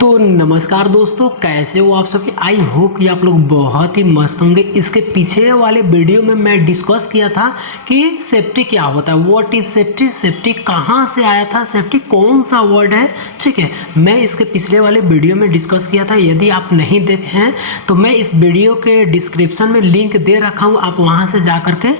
तो नमस्कार दोस्तों, कैसे हो आप सभी। आई होप कि आप लोग बहुत ही मस्त होंगे। इसके पीछे वाले वीडियो में मैं डिस्कस किया था कि सेफ्टी क्या होता है, व्हाट इज सेफ्टी, सेफ्टी कहाँ से आया था, सेफ्टी कौन सा वर्ड है। ठीक है, मैं इसके पिछले वाले वीडियो में डिस्कस किया था। यदि आप नहीं देखे हैं तो मैं इस वीडियो के डिस्क्रिप्शन में लिंक दे रखा हूँ, आप वहाँ से जा करके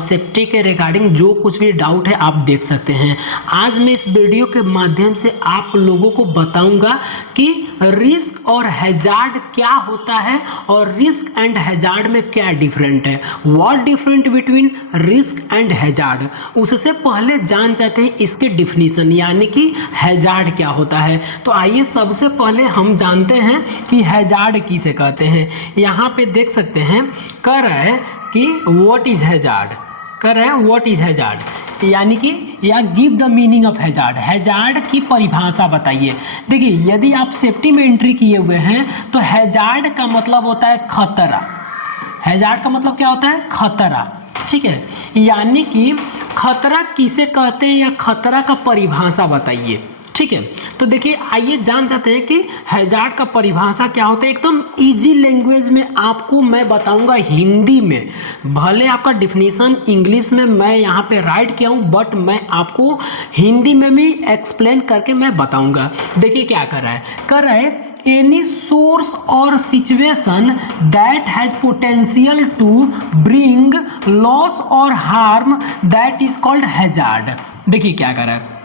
सेफ्टी के रिगार्डिंग जो कुछ भी डाउट है आप देख सकते हैं। आज मैं इस वीडियो के माध्यम से आप लोगों को बताऊंगा कि रिस्क और हैजार्ड क्या होता है और रिस्क एंड हैजार्ड में क्या डिफरेंट है, what different between risk and hazard. उससे पहले जान जाते हैं इसके डिफिनीशन, यानी कि हैजार्ड क्या होता है। तो आइए सबसे पहले हम जानते हैं कि हैजार्ड किसे कहते हैं। यहाँ पे देख सकते हैं कह रहा है कि व्हाट इज हैजार्ड, कर रहे हैं व्हाट इज हैजार्ड, यानी कि या give the meaning of hazard. Hazard की परिभाषा बताइए। देखिए, यदि आप सेफ्टी में एंट्री किए हुए हैं तो हैजार्ड का मतलब होता है खतरा। हैजार्ड का मतलब क्या होता है, खतरा। ठीक है, यानी कि खतरा किसे कहते हैं या खतरा का परिभाषा बताइए। ठीक है, तो देखिए आइए जान जाते हैं कि हैजार्ड का परिभाषा क्या होता है। एकदम इजी लैंग्वेज में आपको मैं बताऊंगा हिंदी में, भले आपका डिफिनीशन इंग्लिश में मैं यहाँ पे राइट किया हूँ, बट मैं आपको हिंदी में भी एक्सप्लेन करके मैं बताऊंगा। देखिए क्या कर रहा है any source or situation that has potential to bring loss or harm that is called hazard. देखिए क्या कर रहा है,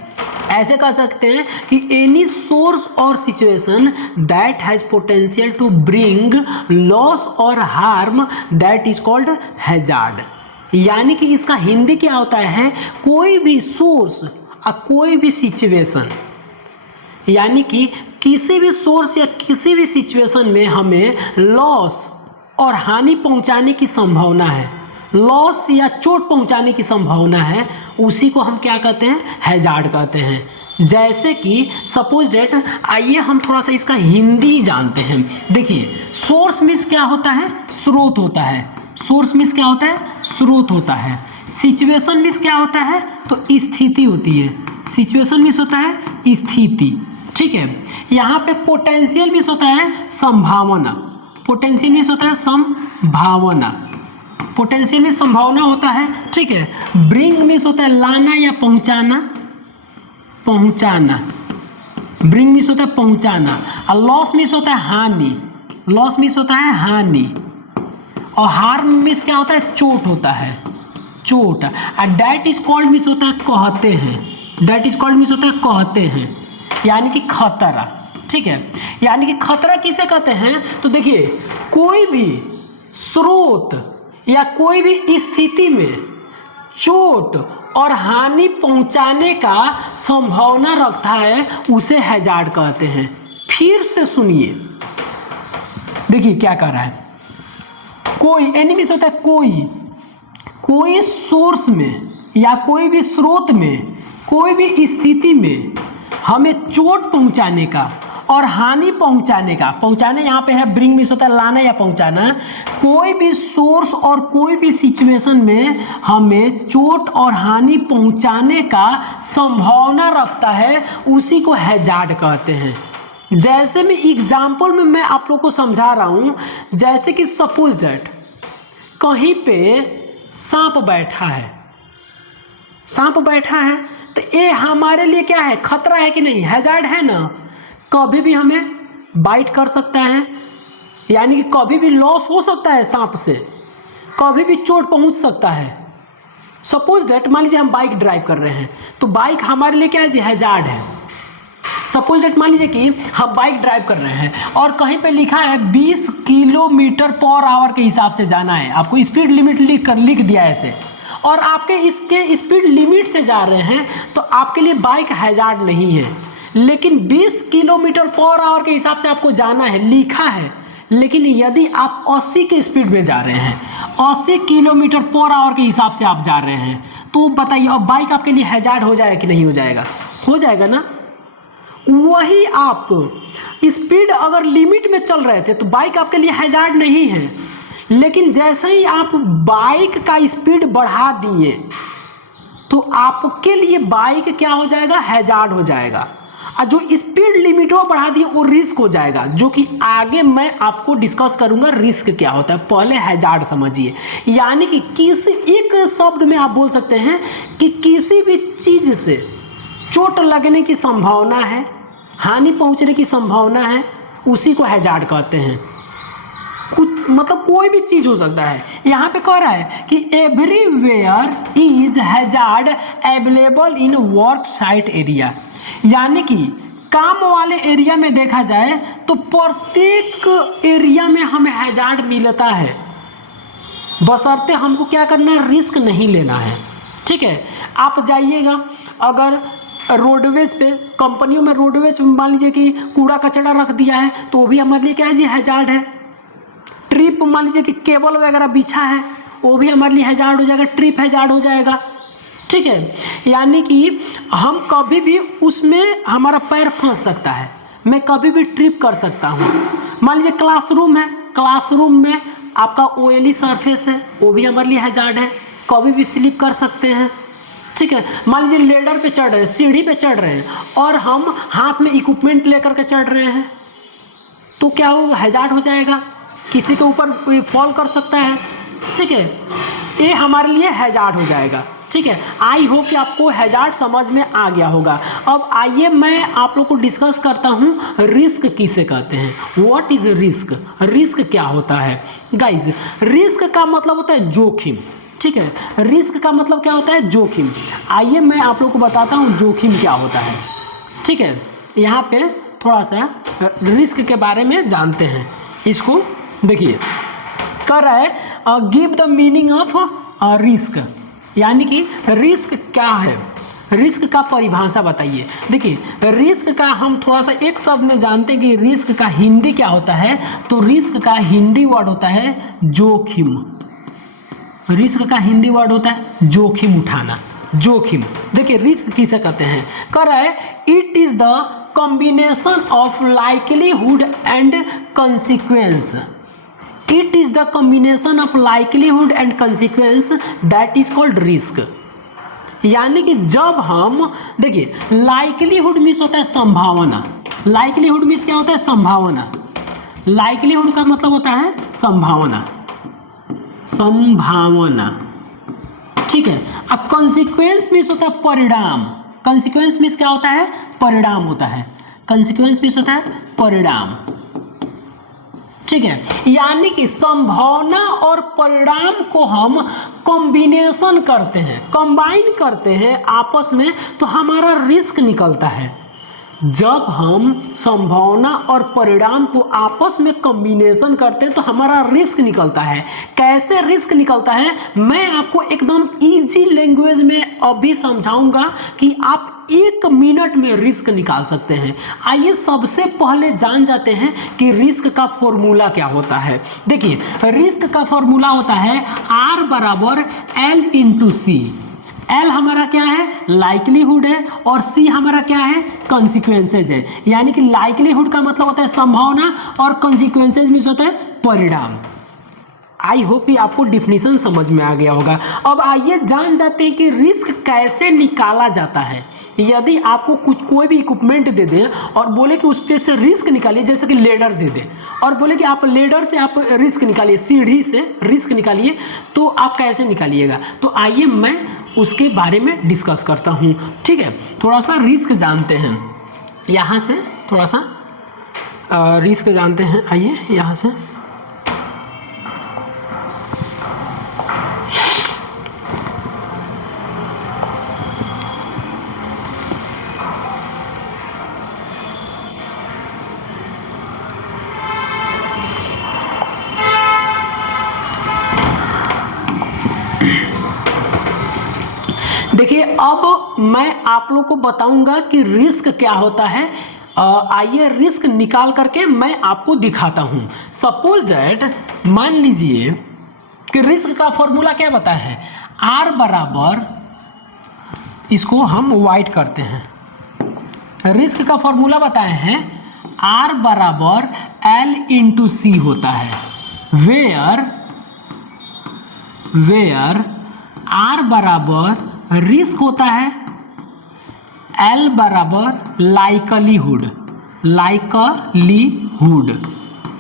ऐसे कह सकते हैं कि any source or situation that has potential to bring loss or harm that is called hazard. यानी कि इसका हिंदी क्या होता है, कोई भी सोर्स और कोई भी सिचुएशन, यानी कि किसी भी सोर्स या किसी भी सिचुएशन में हमें लॉस और हानि पहुंचाने की संभावना है, लॉस या चोट पहुंचाने की संभावना है, उसी को हम क्या कहते हैं, हैजार्ड कहते हैं। जैसे कि सपोज डेट, आइए हम थोड़ा सा इसका हिंदी जानते हैं। देखिए, सोर्स मीन्स क्या होता है, स्रोत होता है। सोर्स मीन्स क्या होता है, स्रोत होता है। सिचुएशन मीन्स क्या होता है, तो स्थिति होती है। सिचुएशन मीन्स होता है स्थिति। ठीक है, यहाँ पे पोटेंशियल मीन्स होता है संभावना। पोटेंशियल मीन्स होता है संभावना। पोटेंशियल में संभावना होता है। ठीक है, ब्रिंग मीन्स होता है लाना या पहुंचाना, पहुंचाना। ब्रिंग मीन्स होता है पहुंचाना। और लॉस मीन्स होता है हानि, लॉस मीन्स होता है हानि। और हार्म मीन्स क्या होता है, चोट होता है, चोट। और डैट इज कॉल्ड मीन्स होता है कहते हैं, डैट इज कॉल्ड मीन्स होता है कहते हैं, यानी कि खतरा। ठीक है, यानी कि खतरा किसे कहते हैं, तो देखिए कोई भी स्रोत या कोई भी स्थिति में चोट और हानि पहुंचाने का संभावना रखता है, उसे हैजार्ड कहते हैं। फिर से सुनिए, देखिए क्या कर रहा है, कोई एनिमीज होता है, कोई सोर्स में या कोई भी स्रोत में, कोई भी स्थिति में हमें चोट पहुंचाने का और हानि पहुंचाने का, पहुंचाने यहाँ पे है ब्रिंग मीन्स होता है लाना या पहुंचाना। कोई भी सोर्स और कोई भी सिचुएशन में हमें चोट और हानि पहुंचाने का संभावना रखता है, उसी को हैजार्ड कहते हैं। जैसे मैं एग्जाम्पल में मैं आप लोग को समझा रहा हूँ, जैसे कि सपोज दैट कहीं पे सांप बैठा है, सांप बैठा है, तो ये हमारे लिए क्या है, खतरा है कि नहीं, हैजार्ड है ना। कभी भी हमें बाइट कर सकता है, यानी कि कभी भी लॉस हो सकता है सांप से, कभी भी चोट पहुंच सकता है। सपोज दैट मान लीजिए हम बाइक ड्राइव कर रहे हैं, तो बाइक हमारे लिए क्या है जी, हैजार्ड है। सपोज दैट मान लीजिए कि हम बाइक ड्राइव कर रहे हैं और कहीं पे लिखा है 20 किलोमीटर पर आवर के हिसाब से जाना है, आपको स्पीड लिमिट लिख दिया है ऐसे, और आपके इसके स्पीड लिमिट से जा रहे हैं, तो आपके लिए बाइक हैजार्ड नहीं है। लेकिन 20 किलोमीटर पर आवर के हिसाब से आपको जाना है, लिखा है। लेकिन यदि आप 80 के स्पीड में जा रहे हैं, 80 किलोमीटर पर आवर के हिसाब से आप जा रहे हैं, तो बताइए अब बाइक आपके लिए हैजार्ड हो जाएगा कि नहीं हो जाएगा, हो जाएगा ना। वही आप स्पीड अगर लिमिट में चल रहे थे तो बाइक आपके लिए हैजार्ड नहीं है, लेकिन जैसे ही आप बाइक का स्पीड बढ़ा दिए तो आपके लिए बाइक क्या हो जाएगा, हैजार्ड हो जाएगा। जो स्पीड लिमिट वो बढ़ा दिए वो रिस्क हो जाएगा, जो कि आगे मैं आपको डिस्कस करूंगा रिस्क क्या होता है। पहले हैजार्ड समझिए, यानी कि किसी एक शब्द में आप बोल सकते हैं कि किसी भी चीज से चोट लगने की संभावना है, हानि पहुंचने की संभावना है, उसी को हैजार्ड कहते हैं। कुछ मतलब कोई भी चीज हो सकता है। यहाँ पे कह रहा है कि everywhere is hazard available in work site area, यानी कि काम वाले एरिया में देखा जाए तो प्रत्येक एरिया में हमें हैजार्ड मिलता है, बशर्ते हमको क्या करना है, रिस्क नहीं लेना है। ठीक है, आप जाइएगा अगर रोडवेज पे, कंपनियों में रोडवेज मान लीजिए कि कूड़ा कचरा रख दिया है तो वो भी हमारे लिए क्या है जी, हैजार्ड है। ट्रिप मान लीजिए कि केबल वगैरह बिछा है वो भी हमारे लिए हैजार्ड हो जाएगा, ट्रिप हैजार्ड हो जाएगा। ठीक है, यानी कि हम कभी भी उसमें हमारा पैर फंस सकता है, मैं कभी भी ट्रिप कर सकता हूँ। मान लीजिए क्लासरूम है, क्लासरूम में आपका ऑयली सरफेस है, वो भी हमारे लिए हैजार्ड है, कभी भी स्लिप कर सकते हैं। ठीक है, मान लीजिए लेडर पे चढ़ रहे हैं, सीढ़ी पे चढ़ रहे हैं और हम हाथ में इक्विपमेंट लेकर के चढ़ रहे हैं तो क्या होगा, हैजार्ड हो जाएगा, किसी के ऊपर कोई फॉल कर सकता है। ठीक है, ये हमारे लिए हैजार्ड हो जाएगा। ठीक है, आई होप कि आपको हैजार्ड समझ में आ गया होगा। अब आइए मैं आप लोग को डिस्कस करता हूँ रिस्क किसे कहते हैं, व्हाट इज रिस्क, रिस्क क्या होता है। गाइज, रिस्क का मतलब होता है जोखिम। ठीक है, रिस्क का मतलब क्या होता है, जोखिम। आइए मैं आप लोग को बताता हूँ जोखिम क्या होता है। ठीक है, यहाँ पे थोड़ा सा रिस्क के बारे में जानते हैं। इसको देखिए, कर रहा है give the meaning of risk, यानी कि रिस्क क्या है, रिस्क का परिभाषा बताइए। देखिए, रिस्क का हम थोड़ा सा एक शब्द में जानते हैं कि रिस्क का हिंदी क्या होता है, तो रिस्क का हिंदी वर्ड होता है जोखिम। रिस्क का हिंदी वर्ड होता है जोखिम उठाना, जोखिम। देखिए, रिस्क किसे कहते हैं, कह रहा है it is the combination of likelihood and consequence. It is the combination of likelihood and consequence that is called risk. यानी कि जब हम देखिए, लाइकलीहुड मीन्स होता है संभावना, लाइकलीहुड मीन्स क्या होता है, संभावना। लाइकलीहुड का मतलब होता है संभावना, संभावना। ठीक है, अब कॉन्सिक्वेंस मीन्स होता है परिणाम। कॉन्सिक्वेंस मीन्स क्या होता है, परिणाम होता है। कॉन्सिक्वेंस मीन्स होता है परिणाम। ठीक है, यानी कि संभावना और परिणाम को हम कॉम्बिनेशन करते हैं, कंबाइन करते हैं आपस में, तो हमारा रिस्क निकलता है। जब हम संभावना और परिणाम को आपस में कॉम्बिनेशन करते हैं तो हमारा रिस्क निकलता है। कैसे रिस्क निकलता है, मैं आपको एकदम इजी लैंग्वेज में अभी समझाऊंगा कि आप 1 मिनट में रिस्क निकाल सकते हैं। आइए सबसे पहले जान जाते हैं कि रिस्क का फॉर्मूला क्या होता है। देखिए, रिस्क का फॉर्मूला होता है R बराबर L इंटू सी। एल हमारा क्या है, लाइकलीहुड है, और सी हमारा क्या है, कॉन्सिक्वेंसेज है। यानी कि लाइकलीहुड का मतलब होता है संभावना और कॉन्सिक्वेंसेज मीन्स होता है परिणाम। आई होप कि आपको डिफिनीशन समझ में आ गया होगा। अब आइए जान जाते हैं कि रिस्क कैसे निकाला जाता है। यदि आपको कोई भी इक्विपमेंट दे दे और बोले कि उस पे से रिस्क निकालिए, जैसे कि लेडर दे दे और बोले कि आप लेडर से आप रिस्क निकालिए, सीढ़ी से रिस्क निकालिए, तो आप कैसे निकालिएगा। तो आइए मैं उसके बारे में डिस्कस करता हूँ। ठीक है, थोड़ा सा रिस्क जानते हैं, यहाँ से थोड़ा सा रिस्क जानते हैं। आइए यहाँ से देखिए, अब मैं आप लोग को बताऊंगा कि रिस्क क्या होता है। आइए रिस्क निकाल करके मैं आपको दिखाता हूं। सपोज दैट, मान लीजिए कि रिस्क का फॉर्मूला क्या बताया है, R बराबर, इसको हम वाइट करते हैं, रिस्क का फॉर्मूला बताए हैं R बराबर L इंटू सी होता है, वेयर R बराबर रिस्क होता है L बराबर लाइकलीहुड, लाइकलीहुड,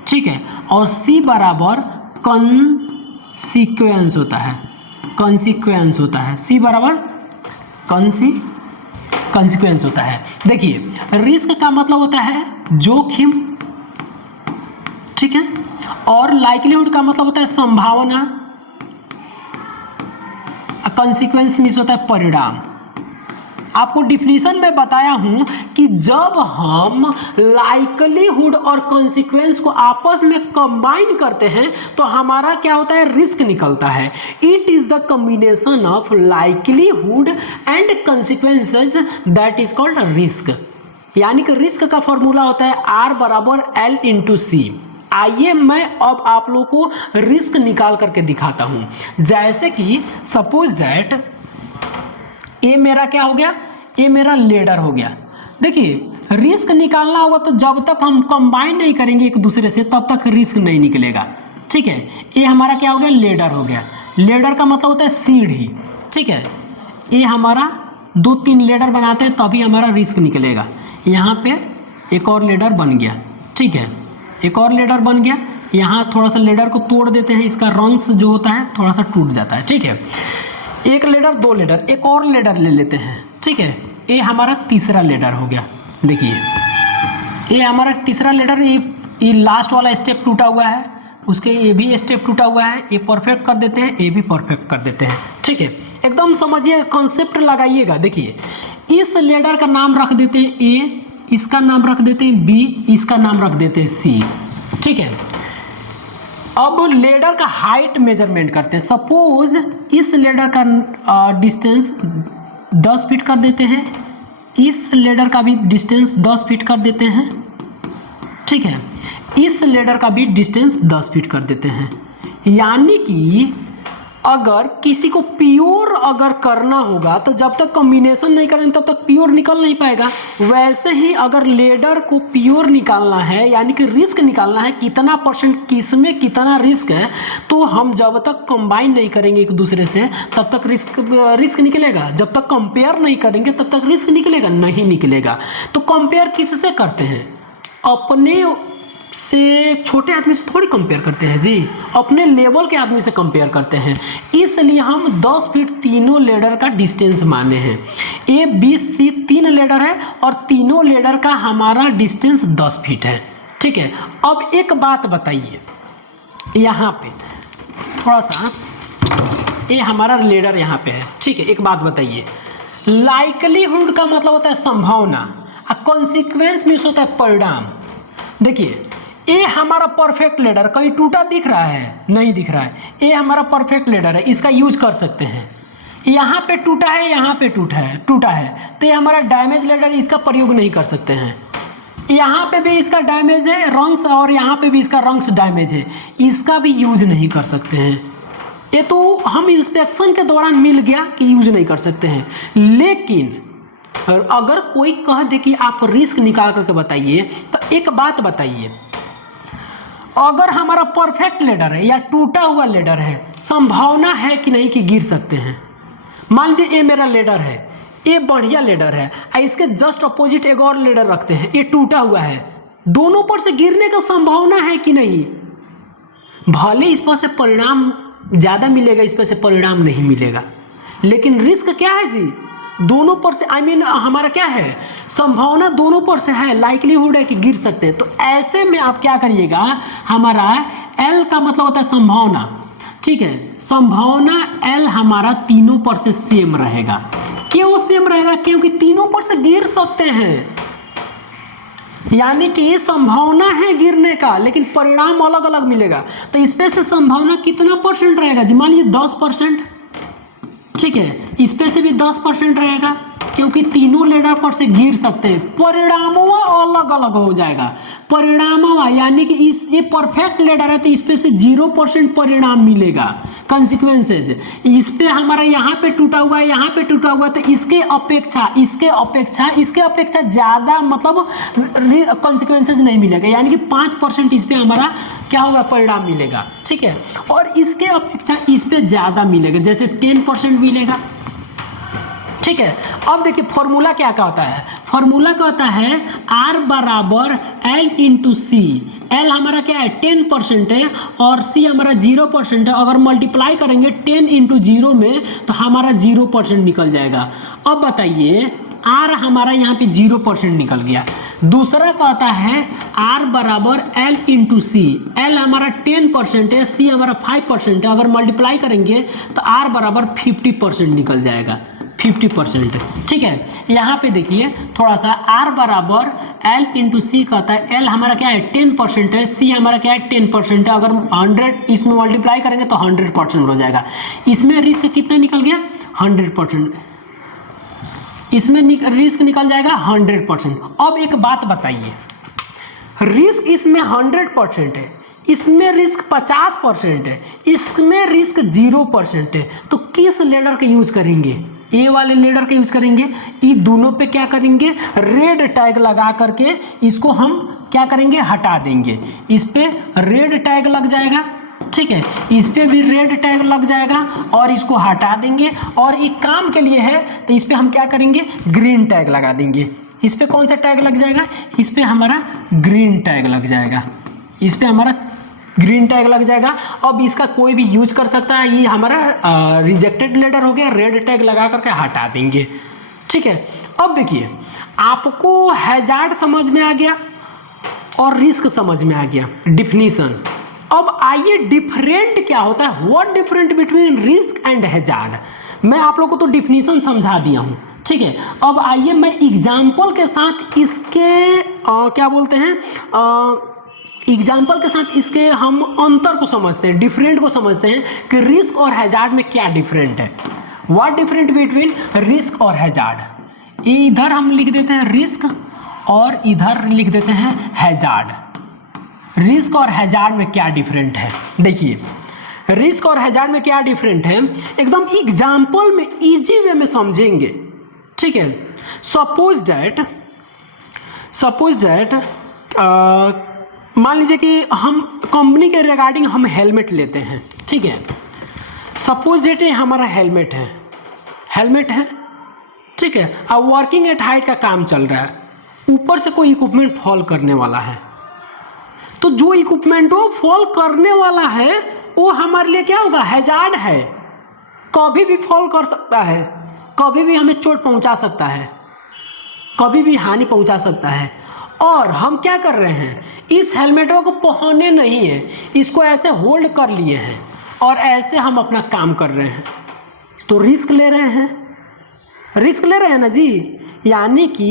ठीक है, और C बराबर कॉन्सिक्वेंस होता है, कॉन्सिक्वेंस होता है, C बराबर कॉन्सिक्वेंस होता है। देखिए रिस्क का मतलब होता है जोखिम, ठीक है, और लाइकलीहुड का मतलब होता है संभावना, कॉन्सिक्वेंस मीन्स होता है परिणाम। आपको डिफिनीशन में बताया हूं कि जब हम लाइकलीहुड और कॉन्सिक्वेंस को आपस में कंबाइन करते हैं तो हमारा क्या होता है, रिस्क निकलता है। It is the combination of likelihood and consequences that is called risk. यानी कि रिस्क का फॉर्मूला होता है R बराबर L इंटू C। आइए मैं अब आप लोगों को रिस्क निकाल करके दिखाता हूं। जैसे कि सपोज दैट ये मेरा क्या हो गया, ये मेरा लेडर हो गया। देखिए रिस्क निकालना होगा तो जब तक हम कंबाइन नहीं करेंगे एक दूसरे से तब तक रिस्क नहीं निकलेगा, ठीक है। ये हमारा क्या हो गया, लेडर हो गया। लेडर का मतलब होता है सीढ़ी, ठीक है। ये हमारा 2-3 लेडर बनाते हैं तभी हमारा रिस्क निकलेगा। यहाँ पे एक और लेडर बन गया, ठीक है, एक और लेडर बन गया। यहाँ थोड़ा सा लेडर को तोड़ देते हैं, इसका रंग्स जो होता है थोड़ा सा टूट जाता है, ठीक है। एक लेडर, 2 लेडर, एक और लेडर ले लेते हैं, ठीक है। ये हमारा तीसरा लेडर हो गया। देखिए ये हमारा तीसरा लेडर, ये लास्ट वाला स्टेप टूटा हुआ है, उसके ये भी स्टेप टूटा हुआ है। ये परफेक्ट कर देते हैं, ये भी परफेक्ट कर देते हैं, ठीक है। एकदम समझिए, कॉन्सेप्ट लगाइएगा। देखिए इस लेडर का नाम रख देते हैं ए, इसका नाम रख देते हैं बी, इसका नाम रख देते हैं सी, ठीक है। अब लेडर का हाइट मेजरमेंट करते हैं। सपोज इस लेडर का डिस्टेंस 10 फीट कर देते हैं, इस लेडर का भी डिस्टेंस 10 फीट कर देते हैं, ठीक है। इस लेडर का भी डिस्टेंस 10 फीट कर देते हैं। यानी कि अगर किसी को प्योर अगर करना होगा तो जब तक कॉम्बिनेशन नहीं करेंगे तब तक प्योर निकल नहीं पाएगा। वैसे ही अगर लेडर को प्योर निकालना है, यानी कि रिस्क निकालना है, कितना परसेंट किस में कितना रिस्क है, तो हम जब तक कंबाइन नहीं करेंगे एक दूसरे से तब तक रिस्क निकलेगा। जब तक कंपेयर नहीं करेंगे तब तक रिस्क निकलेगा नहीं निकलेगा। तो कंपेयर किससे करते हैं, अपने से छोटे आदमी से थोड़ी कंपेयर करते हैं जी, अपने लेवल के आदमी से कंपेयर करते हैं। इसलिए हम 10 फीट तीनों लेडर का डिस्टेंस माने हैं। ए बी सी 3 लेडर है और तीनों लेडर का हमारा डिस्टेंस 10 फीट है, ठीक है। अब एक बात बताइए, यहाँ पे थोड़ा सा ये हमारा लेडर यहाँ पे है, ठीक है। एक बात बताइए, लाइकलीहुड का मतलब होता है संभावना, कॉन्सिक्वेंस मीन्स होता है परिणाम। देखिए ये हमारा परफेक्ट लेडर, कहीं टूटा दिख रहा है, नहीं दिख रहा है। ये हमारा परफेक्ट लेडर है, इसका यूज कर सकते हैं। यहाँ पे टूटा है, यहाँ पे टूटा है, तो ये हमारा डैमेज लेडर, इसका प्रयोग नहीं कर सकते हैं। यहाँ पे भी इसका डैमेज है रंग्स, और यहाँ पे भी इसका रंग्स डैमेज है, इसका भी यूज नहीं कर सकते हैं। ये तो हम इंस्पेक्शन के दौरान मिल गया कि यूज नहीं कर सकते हैं। लेकिन अगर कोई कह दे कि आप रिस्क निकाल करके बताइए, तो एक बात बताइए, अगर हमारा परफेक्ट लेडर है या टूटा हुआ लेडर है, संभावना है कि नहीं कि गिर सकते हैं। मान लीजिए ये मेरा लेडर है, ये बढ़िया लेडर है, इसके जस्ट अपोजिट एक और लेडर रखते हैं, ये टूटा हुआ है, दोनों पर से गिरने का संभावना है कि नहीं। भले इस पर से परिणाम ज़्यादा मिलेगा, इस पर से परिणाम नहीं मिलेगा, लेकिन रिस्क क्या है जी, दोनों पर से हमारा क्या है, संभावना दोनों पर से है, लाइकलीहुड है कि गिर सकते हैं। तो ऐसे में आप क्या करिएगा, हमारा L का मतलब होता है संभावना, ठीक है। संभावना L हमारा तीनों पर से सेम रहेगा। क्यों सेम रहेगा, क्योंकि तीनों पर से गिर सकते हैं, यानी कि ये संभावना है गिरने का, लेकिन परिणाम अलग अलग मिलेगा। तो इस पे से संभावना कितना परसेंट रहेगा जी, मान लीजिए 10%, ठीक है। इस पे से भी 10% रहेगा, क्योंकि तीनों लेडर पर से गिर सकते हैं। परिणामों अलग अलग हो जाएगा, परिणामों यानी कि ये परफेक्ट लेडर है तो इस पे से 0% परिणाम मिलेगा, कॉन्सिक्वेंसेज। इस पे हमारा यहाँ पे टूटा हुआ है, यहाँ पे टूटा हुआ है, तो इसके अपेक्षा ज़्यादा मतलब कॉन्सिक्वेंसेज नहीं मिलेगा, यानी कि 5% इस पे हमारा क्या होगा, परिणाम मिलेगा, ठीक है। और इसके अपेक्षा इस पे ज़्यादा मिलेगा, जैसे 10% मिलेगा, ठीक है। अब देखिए फॉर्मूला क्या क्या होता है, फॉर्मूला क्या होता है R बराबर L इंटू सी। L हमारा क्या है 10% है और C हमारा 0% है। अगर मल्टीप्लाई करेंगे 10 इंटू 0 में तो हमारा 0% निकल जाएगा। अब बताइए R हमारा यहाँ पे 0% निकल गया। दूसरा क्या होता है R बराबर L इंटू सी। L हमारा 10% है, C हमारा 5% है। अगर मल्टीप्लाई करेंगे तो R बराबर 50% निकल जाएगा, 50%। ठीक है, यहाँ पे देखिए थोड़ा सा R बराबर L इंटू सी कहता है। L हमारा क्या है 10% है, C हमारा क्या है 10% है। अगर 100 इसमें मल्टीप्लाई करेंगे तो 100% हो जाएगा। इसमें रिस्क कितना निकल गया 100%, इसमें रिस्क निकल जाएगा 100%। अब एक बात बताइए, रिस्क इसमें 100% है, इसमें रिस्क 50% है, इसमें रिस्क 0% है, तो किस लेडर का यूज करेंगे, ए वाले लेडर का यूज करेंगे। ये दोनों पे क्या करेंगे रेड टैग लगा करके इसको हम क्या करेंगे हटा देंगे। इस पे रेड टैग लग जाएगा, ठीक है, इस पे भी रेड टैग लग जाएगा और इसको हटा देंगे। और ये काम के लिए है तो इस पे हम क्या करेंगे ग्रीन टैग लगा देंगे। इस पे कौन सा टैग लग जाएगा, इस पे हमारा ग्रीन टैग लग जाएगा, इस पे हमारा ग्रीन टैग लग जाएगा। अब इसका कोई भी यूज कर सकता है, ये हमारा रिजेक्टेड लेटर हो गया, रेड टैग लगा करके हटा देंगे। ठीक है, अब देखिए आपको हैजार्ड समझ में आ गया और रिस्क समझ में आ गया, डिफिनीशन। अब आइए डिफरेंट क्या होता है, what different between risk and hazard. मैं आप लोगों को तो डिफिनीशन समझा दिया हूं, ठीक है। अब आइए मैं एग्जाम्पल के साथ इसके क्या बोलते हैं एग्जाम्पल के साथ इसके हम अंतर को समझते हैं, डिफरेंट को समझते हैं कि रिस्क और हैजार्ड में क्या डिफरेंट है। व्हाट डिफरेंट बिटवीन रिस्क और हैजार्ड। इधर हम लिख देते हैं रिस्क और इधर लिख देते हैं हैजार्ड। रिस्क और हैजार्ड में क्या डिफरेंट है, देखिए रिस्क और हैजार्ड में क्या डिफरेंट है, एकदम एग्जाम्पल में इजी वे में समझेंगे। ठीक है, सपोज दैट मान लीजिए कि हम कंपनी के रिगार्डिंग हम हेलमेट लेते हैं। ठीक है, सपोज दैट ये हमारा हेलमेट है, ठीक है। अब वर्किंग एट हाइट का काम चल रहा है, ऊपर से कोई इक्विपमेंट फॉल करने वाला है, तो जो इक्विपमेंट वो फॉल करने वाला है वो हमारे लिए क्या होगा हैजार्ड है, कभी भी फॉल कर सकता है, कभी भी हमें चोट पहुंचा सकता है, कभी भी हानि पहुंचा सकता है। और हम क्या कर रहे हैं, इस हेलमेटों को पहने नहीं है, इसको ऐसे होल्ड कर लिए हैं और ऐसे हम अपना काम कर रहे हैं, तो रिस्क ले रहे हैं ना जी। यानी कि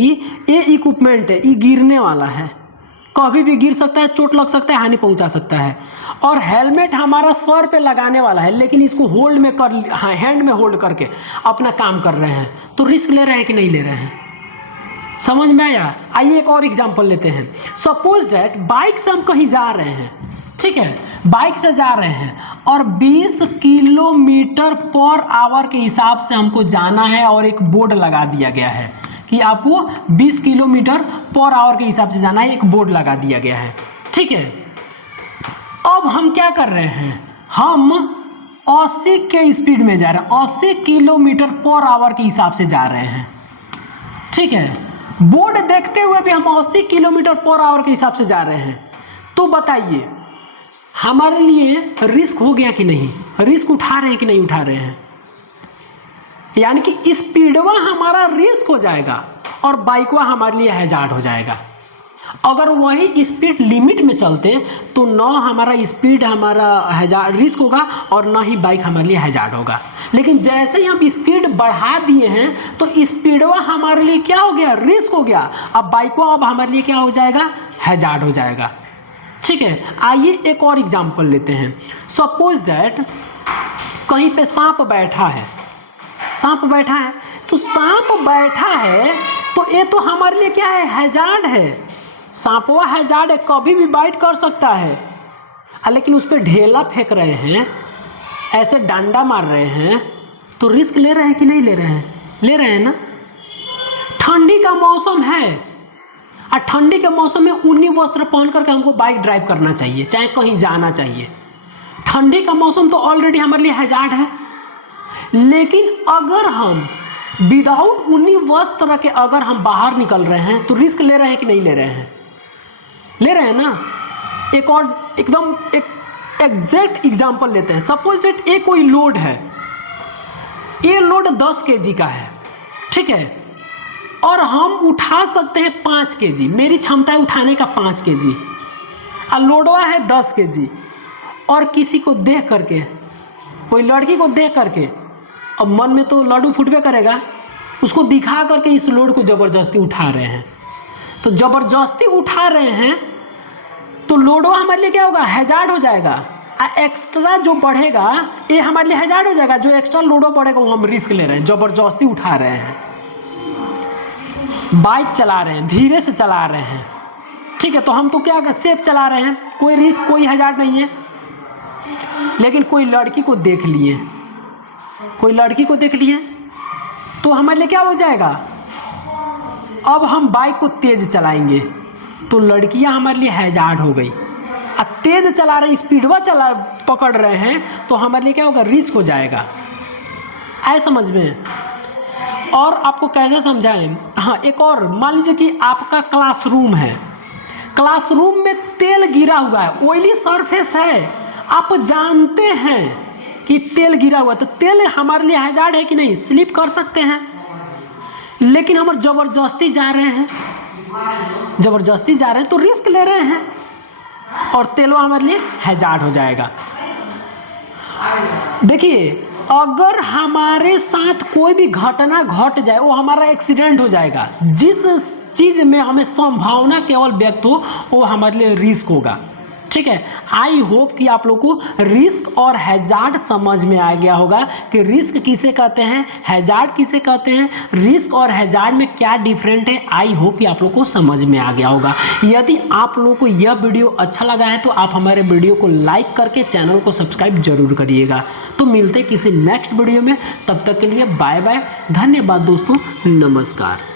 ये इक्विपमेंट है, ये गिरने वाला है, कभी भी गिर सकता है, चोट लग सकता है, हानि पहुंचा सकता है। और हेलमेट हमारा सर पे लगाने वाला है, लेकिन इसको होल्ड में कर हैंड में होल्ड करके अपना काम कर रहे हैं, तो रिस्क ले रहे हैं कि नहीं ले रहे हैं, समझ में आया। आइए एक और एग्जांपल लेते हैं। सपोज दैट बाइक से हम कहीं जा रहे हैं, ठीक है, बाइक से जा रहे हैं और 20 किलोमीटर पर आवर के हिसाब से हमको जाना है और एक बोर्ड लगा दिया गया है कि आपको 20 किलोमीटर पर आवर के हिसाब से जाना है, एक बोर्ड लगा दिया गया है। ठीक है, अब हम क्या कर रहे हैं, हम 80 के स्पीड में जा रहे हैं, 80 किलोमीटर पर आवर के हिसाब से जा रहे हैं। ठीक है, बोर्ड देखते हुए भी हम 80 किलोमीटर पर आवर के हिसाब से जा रहे हैं, तो बताइए हमारे लिए रिस्क हो गया कि नहीं, रिस्क उठा रहे हैं कि नहीं उठा रहे हैं। यानी कि स्पीडवा हमारा रिस्क हो जाएगा और बाइकवा हमारे लिए हैजार्ड हो जाएगा। अगर वही स्पीड लिमिट में चलते तो न हमारा स्पीड हमारा हैजार्ड रिस्क होगा और न ही बाइक हमारे लिए हैजार्ड होगा। लेकिन जैसे ही हम स्पीड बढ़ा दिए हैं तो स्पीडवा हमारे लिए क्या हो गया, रिस्क हो गया। अब बाइकवा अब हमारे लिए क्या हो जाएगा, हैजार्ड हो जाएगा। ठीक है, आइए एक और एग्जांपल लेते हैं। सपोज दैट कहीं पे सांप बैठा है, तो सांप बैठा है तो ये तो हमारे लिए क्या है, हैजार्ड है। सांपवा हैजार्ड है, कभी भी बाइट कर सकता है, लेकिन उस पर ढेला फेंक रहे हैं, ऐसे डंडा मार रहे हैं, तो रिस्क ले रहे हैं कि नहीं ले रहे हैं, ले रहे हैं ना। ठंडी का मौसम है और ठंडी के मौसम में ऊनी वस्त्र पहन करके हमको बाइक ड्राइव करना चाहिए, चाहे कहीं जाना चाहिए। ठंडी का मौसम तो ऑलरेडी हमारे लिए हैजार्ड है, लेकिन अगर हम विदाउट उन्हीं वस्त्र के अगर हम बाहर निकल रहे हैं तो रिस्क ले रहे हैं कि नहीं ले रहे हैं? ले रहे हैं ना। एक और एकदम एक एग्जैक्ट एग्जांपल लेते हैं। सपोज दैट ये कोई लोड है, ये लोड 10 केजी का है, ठीक है, और हम उठा सकते हैं 5 केजी। मेरी क्षमता है उठाने का 5 केजी, और लोडवा है 10 केजी। और किसी को देख करके, कोई लड़की को देख करके, अब मन में तो लड्डू फूटबे करेगा, उसको दिखा करके इस लोड को ज़बरदस्ती उठा रहे हैं। तो ज़बरदस्ती उठा रहे हैं तो लोडवा हमारे लिए क्या होगा? हैजार्ड हो जाएगा। एक्स्ट्रा जो बढ़ेगा ये हमारे लिए हैजार्ड हो जाएगा। जो एक्स्ट्रा लोडवा बढ़ेगा वो हम रिस्क ले रहे हैं, ज़बरदस्ती उठा रहे हैं। बाइक चला रहे हैं, धीरे से चला रहे हैं, ठीक है, तो हम तो क्या सेफ चला रहे हैं, कोई रिस्क कोई हैजार्ड नहीं है। लेकिन कोई लड़की को देख लिए, कोई लड़की को देख लिए तो हमारे लिए क्या हो जाएगा? अब हम बाइक को तेज चलाएंगे तो लड़कियां हमारे लिए हैजार्ड हो गई। अब तेज चला रहे, स्पीडवा चला पकड़ रहे हैं तो हमारे लिए क्या होगा? रिस्क हो जाएगा। आए समझ में? और आपको कैसे समझाएं? हाँ, एक और मान लीजिए कि आपका क्लासरूम है, क्लासरूम में तेल गिरा हुआ है, ऑयली सरफेस है, आप जानते हैं कि तेल गिरा हुआ है, तो तेल हमारे लिए हैजार्ड है कि नहीं? स्लिप कर सकते हैं। लेकिन हम ज़बरदस्ती जा रहे हैं, ज़बरदस्ती जा रहे हैं तो रिस्क ले रहे हैं और तेलवा हमारे लिए हैजार्ड हो जाएगा। देखिए, अगर हमारे साथ कोई भी घटना घट जाए, वो हमारा एक्सीडेंट हो जाएगा। जिस चीज़ में हमें संभावना केवल व्यक्त हो वो हमारे लिए रिस्क होगा, ठीक है। आई होप कि आप लोग को रिस्क और हैजार्ड समझ में आ गया होगा कि रिस्क किसे कहते हैं, हैजार्ड किसे कहते हैं, रिस्क और हैजार्ड में क्या डिफरेंट है। आई होप कि आप लोग को समझ में आ गया होगा। यदि आप लोगों को यह वीडियो अच्छा लगा है तो आप हमारे वीडियो को लाइक करके चैनल को सब्सक्राइब जरूर करिएगा। तो मिलते किसी नेक्स्ट वीडियो में, तब तक के लिए बाय बाय, धन्यवाद दोस्तों, नमस्कार।